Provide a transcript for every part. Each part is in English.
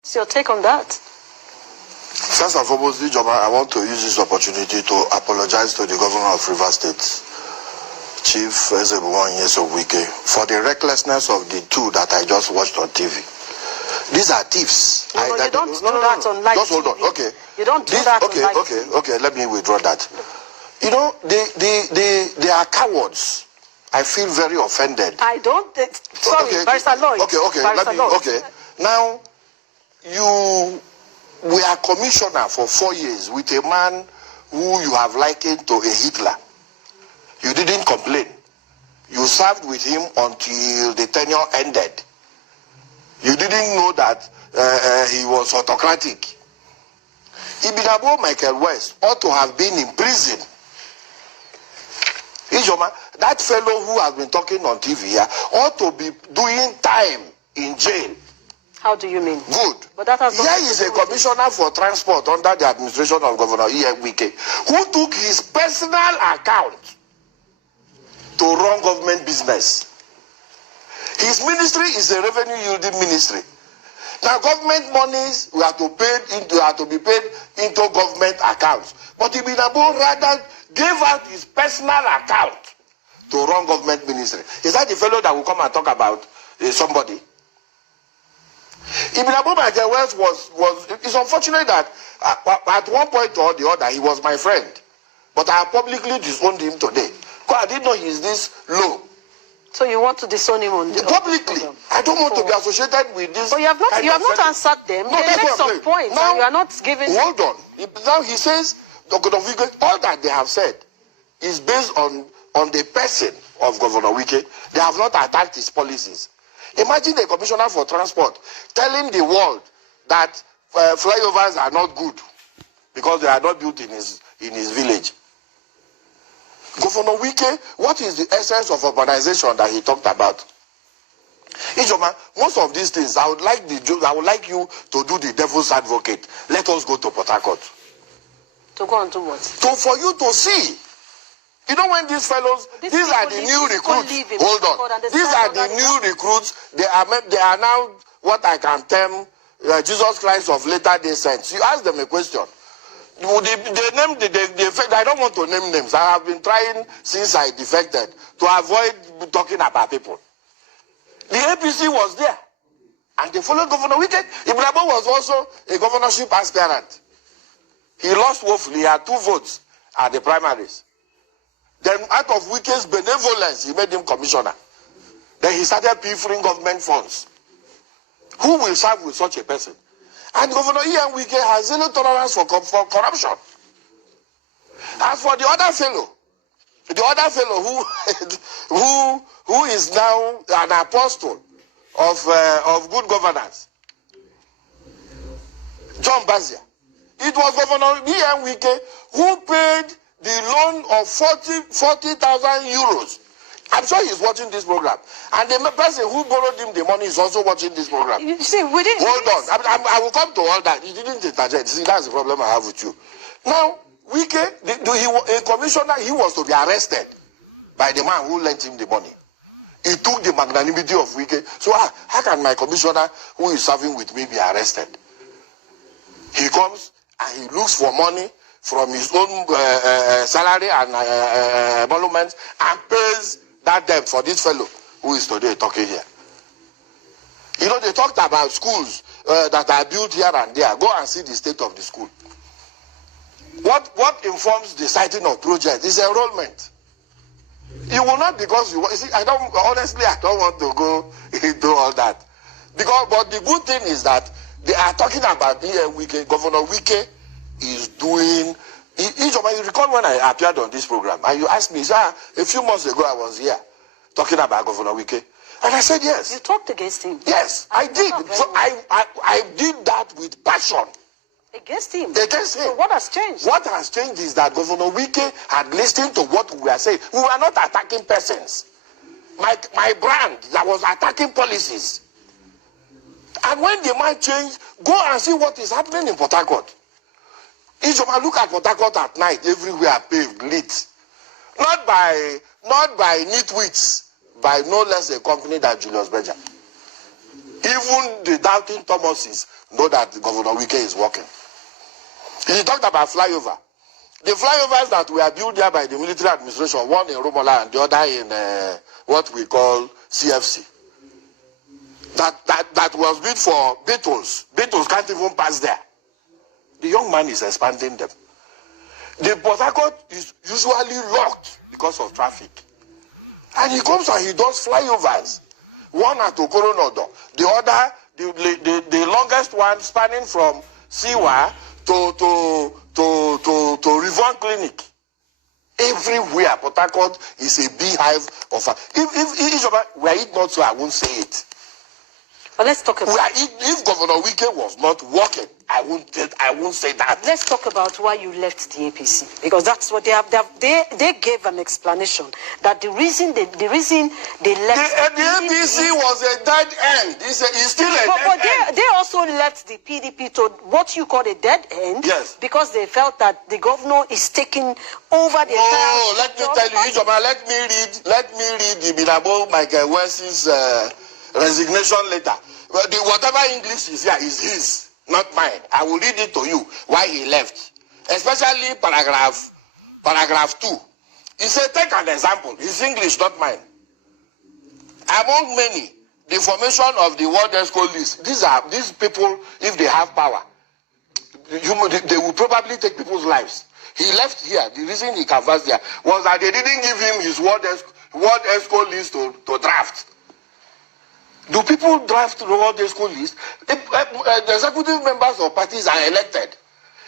What's your take on that? First and foremost, I want to use this opportunity to apologize to the governor of Rivers State, Chief Ezebunwan Nyesom-Wike, for the recklessness of the two that I just watched on TV. These are thieves. No, you don't do that on live Just hold on. TV. Okay. You don't do that on live TV. Okay. Let me withdraw that. You know, they are cowards. I feel very offended. I don't. Sorry, Barrister Lloyd. Okay. Now, you were commissioner for 4 years with a man who you have likened to a Hitler. You didn't complain. You served with him until the tenure ended. You didn't know that he was autocratic. Ibinabo Michael West ought to have been in prison. Ijoma, that fellow who has been talking on TV here ought to be doing time in jail. How do you mean? Good. But that has Here is a commissioner for transport under the administration of Governor Wike, who took his personal account to run government business. His ministry is a revenue-yielding ministry. Now, government monies have to be paid into government accounts. But Ibinabo rather gave out his personal account to run government ministry. Is that the fellow that will come and talk about somebody? Ibinabo Michael West it's unfortunate that at one point or the other, he was my friend. But I publicly disowned him today. Because I didn't know he's this low. So you want to disown him on publicly? I don't want to be associated with this. But you have not answered them. No, they make some points now, and you are not giving. Hold on. Now he says, Governor Wike, all that they have said is based on the person of Governor Wike. They have not attacked his policies. Imagine a commissioner for transport telling the world that flyovers are not good because they are not built in his village. Governor Wike, what is the essence of urbanization that he talked about? Ijoma, most of these things, I would like you to do the devil's advocate. Let us go to Port Harcourt. To go and do what? For you to see. You know when these fellows, these are the new recruits. Hold on. These are the new recruits. They are now what I can term Jesus Christ of Latter-day Saints. You ask them a question. I don't want to name names. I have been trying since I defected to avoid talking about people. The APC was there. And they followed Governor Wike. Ibinabo was also a governorship aspirant. He lost woefully. He had 2 votes at the primaries. Then out of Wike's benevolence, he made him commissioner. Then he started pilfering government funds. Who will serve with such a person? And Governor Ian Wike has zero tolerance for corruption. As for the other fellow who is now an apostle of good governance, John Bazia, it was Governor Ian Wike who paid the loan of 40,000 euros. I'm sure he's watching this program. And the person who borrowed him the money is also watching this program. You see, we didn't... Hold on. I will come to all that. You didn't interject. See, that's the problem I have with you. Now, Wike, a commissioner, he was to be arrested by the man who lent him the money. He took the magnanimity of Wike. So how can my commissioner who is serving with me be arrested? He comes and he looks for money from his own salary and emoluments and pays that debt for this fellow who is today talking here. You know, they talked about schools that are built here and there. Go and see the state of the school. What informs the citing of projects is enrollment. You will not, because you see, I don't want to go into all that. But the good thing is that they are talking about Wike. Governor Wike is doing. You recall when I appeared on this program and you asked me, sir, a few months ago I was here talking about Governor Wike. And I said yes. You talked against him. Yes, I did. So I did that with passion. Against him? Against him. So what has changed? What has changed is that Governor Wike had listened to what we were saying. We were not attacking persons. My brand that was attacking policies. And when the mind changed, go and see what is happening in Port Harcourt. Ijoma, look at Port Harcourt at night, everywhere paved, lit. Not by nitwits, by no less a company than Julius Berger. Even the doubting Thomases know that Governor Wike is working. He talked about flyover. The flyovers that were built there by the military administration, one in Romola and the other in what we call CFC, that was built for Beatles. Beatles can't even pass there. The young man is expanding them. The Port Harcourt is usually locked because of traffic. And he comes and he does flyovers. One at Okoronodo, the other, the longest one spanning from Siwa to Rivon Clinic. Everywhere, Port Harcourt is a beehive of if were it not so, I won't say it. But let's talk about if Governor Wike was not working, I won't say that. Let's talk about why you left the APC, because that's what they have. They gave an explanation that the reason they left the APC was a dead end. It's still a dead end. They also left the PDP to what you call a dead end. Yes. Because they felt that the governor is taking over the entire. Let me tell you, Ijoma, let me read the Binabo Michael West's resignation letter. Whatever English is here is his, not mine. I will read it to you why he left. Especially paragraph 2. He said, take an example. It's English, not mine. Among many, the formation of the World ESCO list. These people, if they have power, they will probably take people's lives. He left here. The reason he canvassed there was that they didn't give him his World ESCO list to draft. Do people draft the World ESCO list? The executive members of parties are elected.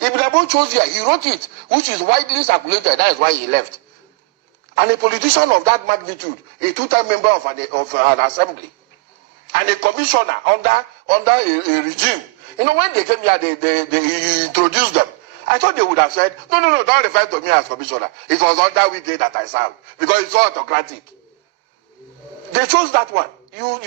If Binabo chose here, he wrote it, which is widely circulated. That is why he left. And a politician of that magnitude, a two-time member of an assembly, and a commissioner under a regime. You know, when they came here, he introduced them. I thought they would have said, no, don't refer to me as commissioner. It was under Wike that I served, because it's so autocratic. They chose that one. You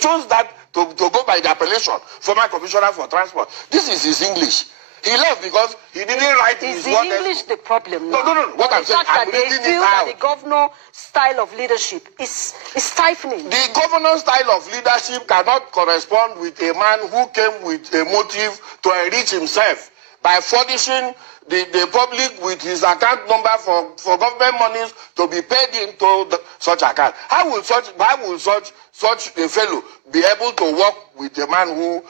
chose that to go by the appellation, former commissioner for transport. This is his English. He left because he didn't write his word. Is the English the problem? No. What I'm saying, I'm reading it out. The governor's style of leadership is stifling. The governor's style of leadership cannot correspond with a man who came with a motive to enrich himself by furnishing the public with his account number for government monies to be paid into such account. How will such a fellow be able to work with a man who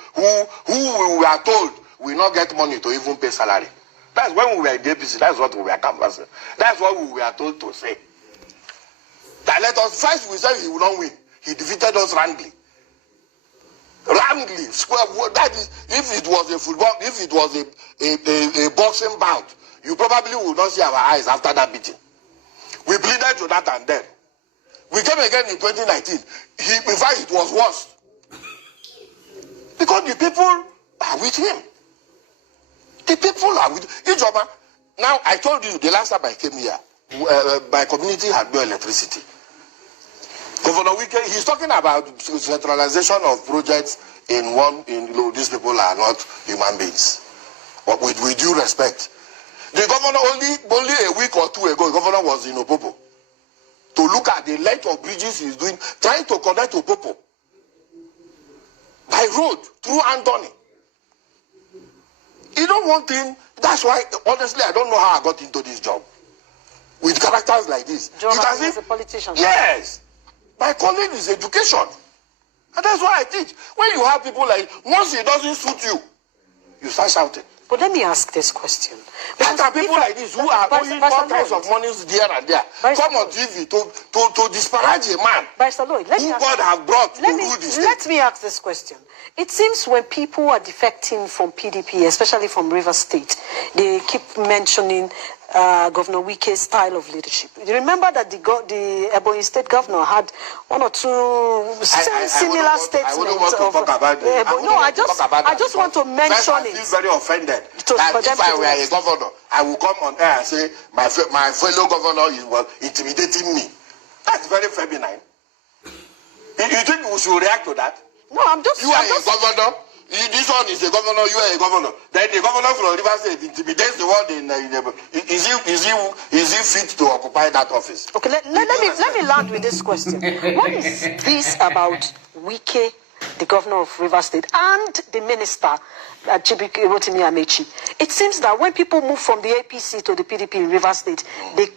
we are told will not get money to even pay salary? That's when we were in the APC. That's what we were canvassing. That's what we were told to say. That let us first, we said he will not win. He defeated us roundly. Roundly, square. That is, if it was a football, if it was a boxing bout, you probably would not see our eyes after that beating. We pleaded Jonathan then. We came again in 2019. In fact, it was worse. Because the people are with him. The people are with Ijoma. Now, I told you the last time I came here, my community had no electricity. Governor Wike, he's talking about centralization of projects these people are not human beings. But with due respect. The governor, only a week or two ago, the governor was in Opopo to look at the length of bridges he's doing, trying to connect Opopo by road through Anthony. You know one thing, that's why, honestly, I don't know how I got into this job. With characters like this. John, as a politician. Yes. My calling is education. And that's why I teach. When you have people like, once it doesn't suit you, you start shouting. But let me ask this question. How can people like this who are owing all kinds of monies there and there come on TV to disparage a man who God have brought to rule the state? Let me ask this question. It seems when people are defecting from PDP, especially from Rivers State, they keep mentioning Governor Wike's style of leadership. You remember that the Ebonyi State governor had one or two similar statements. I wouldn't want to talk about it. I just want to mention First, I feel very offended that if I were a governor, I will come on air and say my fellow governor was intimidating me. That's very feminine. You think we should react to that? No, I'm just... You are a governor. This one is a governor, you are a governor. Then the governor from Rivers State intimidates the one is he fit to occupy that office? Okay, let me land with this question. What is this about Wike the governor of Rivers State, and the minister, Chibike Rotimi Amechi. It seems that when people move from the APC to the PDP in Rivers State, they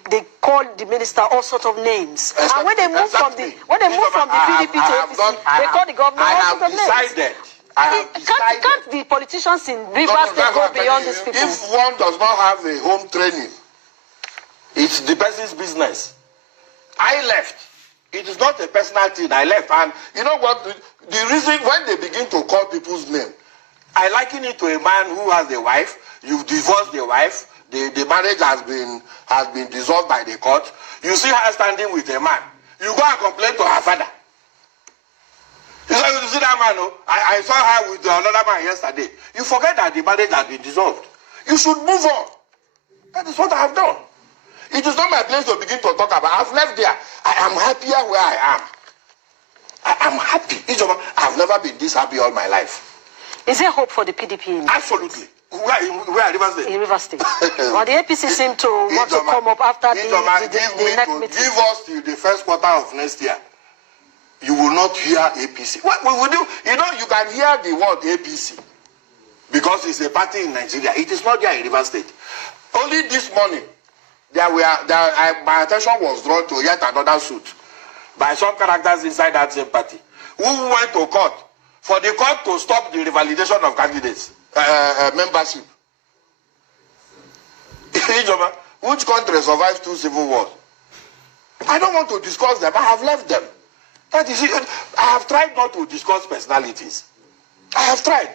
call the minister all sorts of names. And when they move from the PDP to APC, they call the governor all sorts of names. Can't the politicians in Rivers State go beyond these people? If one does not have a home training, it's the person's business. I left. It is not a personal thing. I left. And you know what? The reason when they begin to call people's name, I liken it to a man who has a wife. You've divorced the wife. The marriage has been dissolved by the court. You see her standing with a man. You go and complain to her father. You see that man? No? I saw her with another man yesterday. You forget that the marriage has been dissolved. You should move on. That is what I have done. It is not my place to begin to talk about. I've left there. I am happier where I am. I am happy. I have never been this happy all my life. Is there hope for the PDP? Absolutely. Where Rivers State? In Rivers State. Well, the APC seem to want to come up after the next meeting. Give us till the first quarter of next year. You will not hear APC. What we will do, you know, you can hear the word APC because it's a party in Nigeria. It is not there in Rivers State. Only this morning, my attention was drawn to yet another suit by some characters inside that same party who went to court for the court to stop the revalidation of candidates membership. Which country survived 2 civil wars? I don't want to discuss them. I have left them. That is it. I have tried not to discuss personalities. I have tried.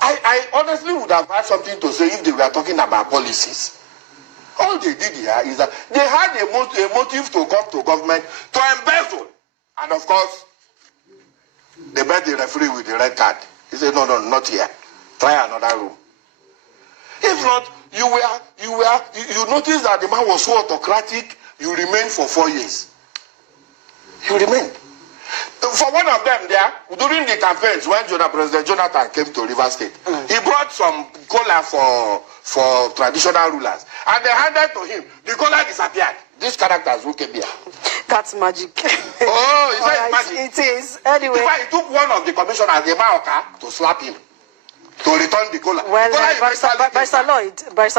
I honestly would have had something to say if they were talking about policies. All they did here is that they had a motive to come to government to embezzle. And of course, they bet the referee with the red card. He said, no, not here. Try another room. If not, you notice that the man was so autocratic, you remained for 4 years. You remained. For one of them there, during the campaigns, when President Jonathan came to Rivers State, he brought some cola for traditional rulers. And they handed to him. The cola disappeared. These characters who came here. That's magic. Oh, is that magic? It is. Anyway. In fact, he took one of the commissioners, the Maoka, to slap him. To return the cola. Well, Barrister Lloyd, you know, it's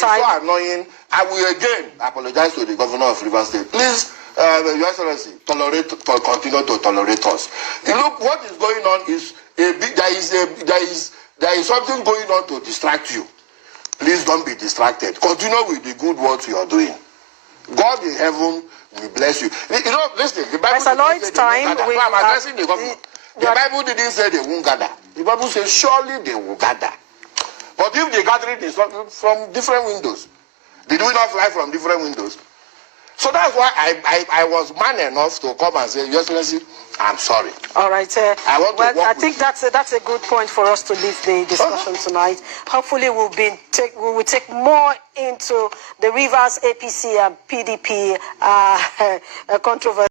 so annoying. I will again apologize to the governor of Rivers State. Please, Your Excellency, continue to tolerate us. You look, what is going on is there is something going on to distract you. Please don't be distracted. Continue with the good work you are doing. God in heaven will bless you. You know, listen, the Bible didn't say I'm addressing the government. The Bible didn't say they won't gather. The Bible says surely they will gather. But if the gathering is from different windows, did we not fly from different windows? So that's why I was man enough to come and say, Your Excellency, I'm sorry. All right. I think that's a good point for us to leave the discussion tonight. Hopefully, we will take more into the Rivers APC and PDP controversy.